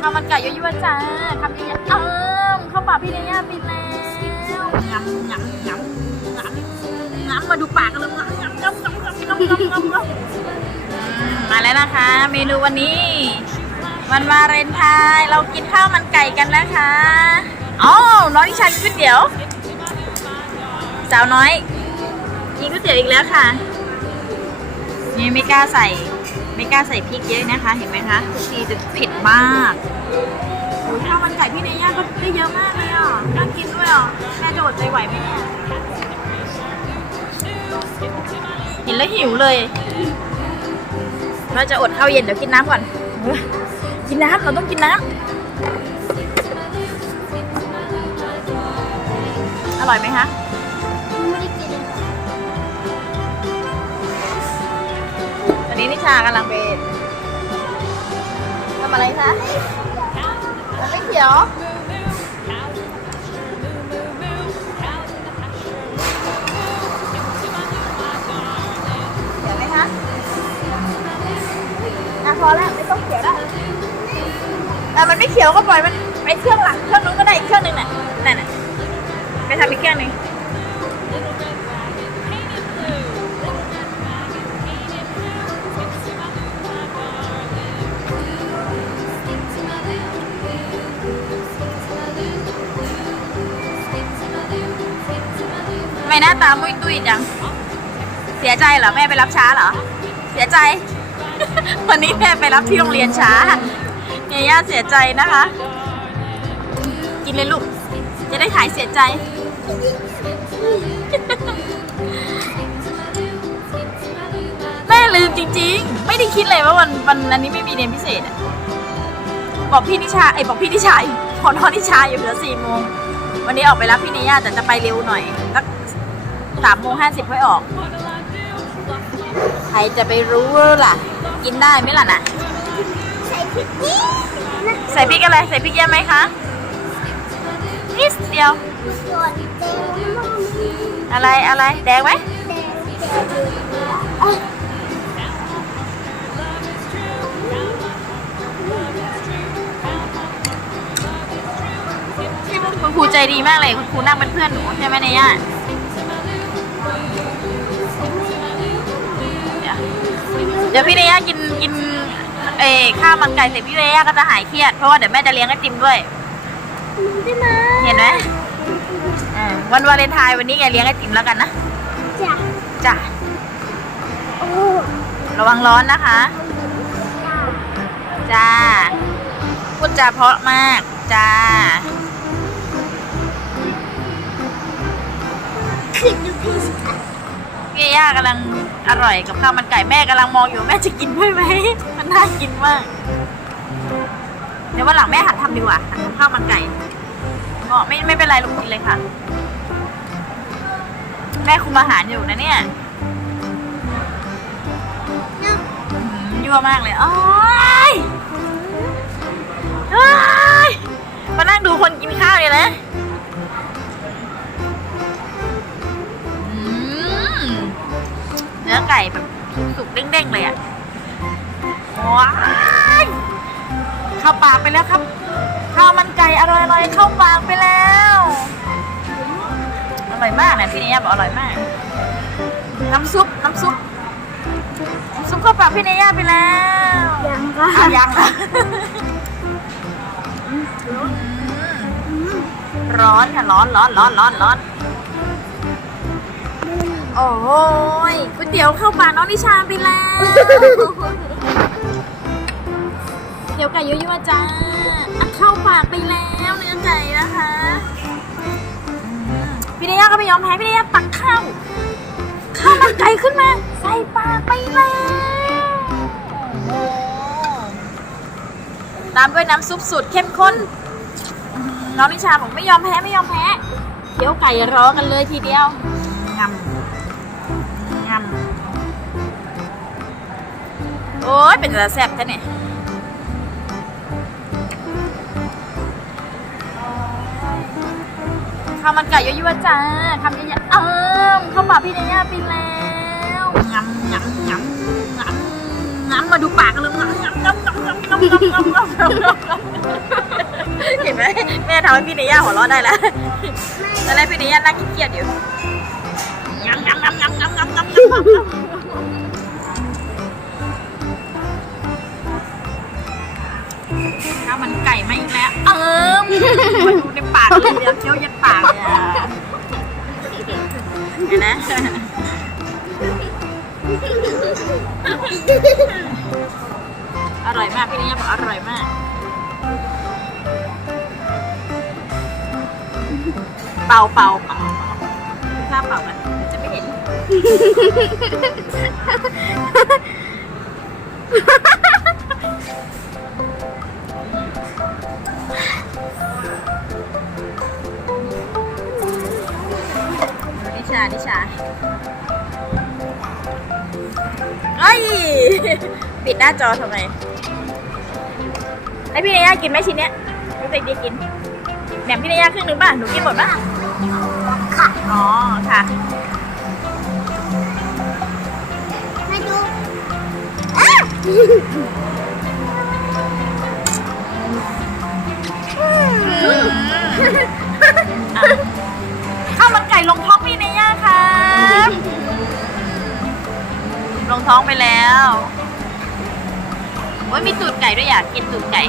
ข้าวมันไก่ยั่วๆจ้าคำใหญ่ๆเอิ่มเข้าวปากพี่เนย่าปิดแล้วงำงำงำงำงำมาดูปากกันเลยงำงำงำงำงำงำงำงำงำมาแล้วนะคะ เมนูวันนี้ วันวาเลนไทน์เรากินข้าวมันไก่กันนะคะอ๋อน้องนิชากินก๋วยเตี๋ยวสาวน้อยกินก๋วยเตี๋ยวอีกแล้วค่ะนี่ไม่กล้าใส่ ไม่กล้าใส่พริกเยอะนะคะ เห็นไหมคะทุกทีจะเผ็ดมากโอ้ยข้าวมันไก่พี่เนย่าก็ได้เยอะมากเลยอะน่ากินด้วยอะแม่จะอดใจไหวไหมเนี่ยเห็นแล้วหิวเลย เราจะอดข้าวเย็นเดี๋ยวกินน้ำก่อน กินน้ำเราต้องกินน้ำอร่อยไหมคะ นี้นิชากำลังไปทำอะไรคะมันไม่เขียวเขียวไหมคะอะพอแล้วไม่ต้องเขียวแล้วแต่มันไม่เขียวก็ปล่อยมันไปเครื่องหลังเครื่องนู้นก็ได้อีกเครื่องหนึงน่ะนั่นน่ะไปทำอีกเครื่องหนึง ไมหน้าตามุ้ยตุ้ยจัง เสียใจเหรอแม่ไปรับช้าเหรอ เสียใจ วันนี้แม่ไปรับที่โรงเรียนช้าเนย่าเสียใจนะคะ กินเลยลูก จะได้หายเสียใจ แม่ลืมจริง ๆ ไม่ได้คิดเลยว่าวันวันอันนี้ไม่มีเรียนพิเศษอะบอกพี่นิชาไอ้ยบอกพี่นิชาอยู่ขอน้องนิชาอยู่เหลือสี่โมงวันนี้ออกไปรับพี่เนย่าแต่จะไปเร็วหน่อยสัก สามโมงห้าสิบค่อยออก ใครจะไปรู้ล่ะ กินได้ไหมล่ะน่ะ ใส่พริกนิดนะใส่พริกอะไร ใส่พริกเยอะไหมคะนิดเดียวส่วนแดงมันมีอะไรอะไรแดงไหมที่คุณครูใจดีมากเลย คุณครูนั่งเป็นเพื่อนหนูใช่ไหมเนย่า เดี๋ยวพี่เนย่ากินกินเออข้าวมันไก่เสร็จพี่เนย่าก็จะหายเครียดเพราะว่าเดี๋ยวแม่จะเลี้ยงไอติมด้วยได้ไหมเห็นไหมอ่าวันวาเลนไทน์วันนี้แกเลี้ยงไอติมแล้วกันนะจ้ะจ้ะโอ้ระวังร้อนนะคะ จ้าพูดจาเพราะมากจ้าขึ้นดูพี่สิ คะพี่ย่ากำลังอร่อยกับข้าวมันไก่แม่กำลังมองอยู่แม่จะกินด้วยไหม มันน่ากินมาก เดี๋ยววันหลังแม่หัดทำดีกว่าหัดทำข้าวมันไก่ก็ไม่ไม่เป็นไรลูกกินเลยค่ะ แม่คุมอาหารอยู่นะเนี่ยนั่งอืมยั่วมากเลย โอ้ย ก่แบบสุกๆเด้งๆเลยอะว้ายเข้าปากไปแล้วครับ ข้าวมันไก่อร่อยๆเข้าปากไปแล้ว อร่อยมากนะพี่เนี้ยบอกอร่อยมาก น้ำซุปน้ำซุปน้ำซุปเข้าปากพี่เนย่าไปแล้วยังก็อ้าวยังค่ะร้อนค่ะร้อนร้อนร้อนร้อนร้อน โอ้ยก๋วยเตี๋ยวเข้าปากน้องนิชาไปแล้วเตี๋ยวไก่ยั่วๆจ้าอะเข้าปากไปแล้วเนื้อไก่นะคะพี่เนย่าก็ไม่ยอมแพ้พี่เนย่าตักข้าวข้าวมันไก่ขึ้นมา ใส่ปากไปแล้วโอ้ตามด้วยน้ำซุปสูตรเข้มข้นน้องนิชาบอกไม่ยอมแพ้ไม่ยอมแพ้เดี๋ยวไก่ร้อกันเลยทีเดียวงำ โอ้ยเป็นตาแซ่บแท้เนี่ยข้าวมันไก่ยั่วๆจ้าคำใหญ่ๆเอิ่มเข้าปากพี่เนย่าไปแล้วงำงำงำงำงั้มมาดูปากกันเลยงั้มงั้มงั้มงั้มงั้มงั้มงั้มงั้มงั้มเห็นไหมแม่ทำให้พี่เนย่าหัวเราะได้แล้วตอนแรกพี่เนย่านั่งเครียดอยู่งั้มงั้มงั้มงั้มงั้มงั้งั้ม ข้าวมันไก่มาอีกแล้ว เออมันในปากเลยเดี๋ยวเคี้ยวยัดปากเลยอะเห็นไหมอร่อยมากพี่นี่บอกอร่อยมากเป่าเป่าเป่าข้าวเป่ากันเดี๋ยวจะไม่เห็นานิชาเอ้ย ปิดหน้าจอทำไม ให้พี่เนย่ากินไหมชิ้นเนี้ยรู้สึกดีกินแหนมพี่เนย่าครึ่งหนึ่งป่ะ หนูกินหมดป่ะ ค่ะ อ๋อ ค่ะ มาดูอะอะ ท้องไปแล้วโอ้ยมีตูดไก่ด้วยอยากกินตูดไก่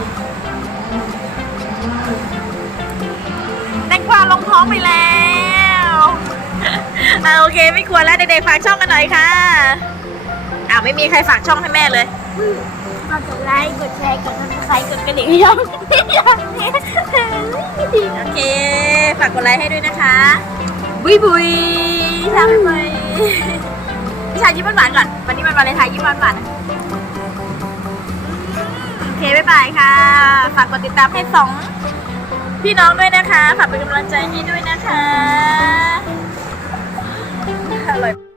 แตงกวาลงท้องไปแล้วอ่าโอเคไม่ควรแล้วเด็กๆฝากช่องกันหน่อยค่ะอ้าวไม่มีใครฝากช่องให้แม่เลยกดไลค์กดแชร์กดติดตามกดกระดิ่งยังยังโอเค ฝากกดไลค์ให้ด้วยนะคะ บุยบุยทำไปพี่ ชายยิ้มหวานๆก่อน วันนี้มันวาเลนไทน์ยิ้มหวานๆโอเค บ๊ายบายค่ะ ฝากกดติดตามให้สองพี่น้องด้วยนะคะ ฝากเป็นกำลังใจให้ด้วยนะคะอร่อย